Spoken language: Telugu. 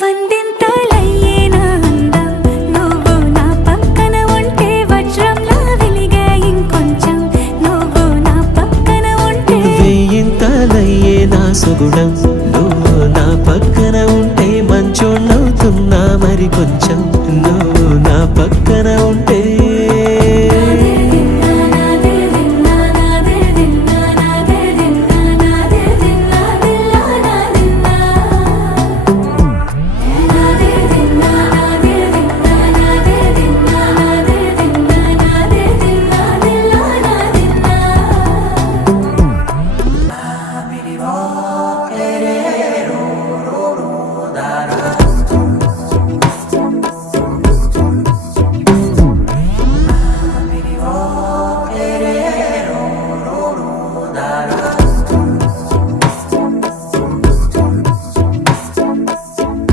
వందింతలయ్యేనా అందం నువ్వు నా పక్కన ఉంటే వజ్రంలా వెలిగే ఇంకొంచెం నువ్వు నా పక్కన ఉంటే వెయ్యింతలయ్యేనా సుగుణం నువ్వు నా పక్కన ఉంటే మంచోళ్ళవుతున్నా మరి కొంచెం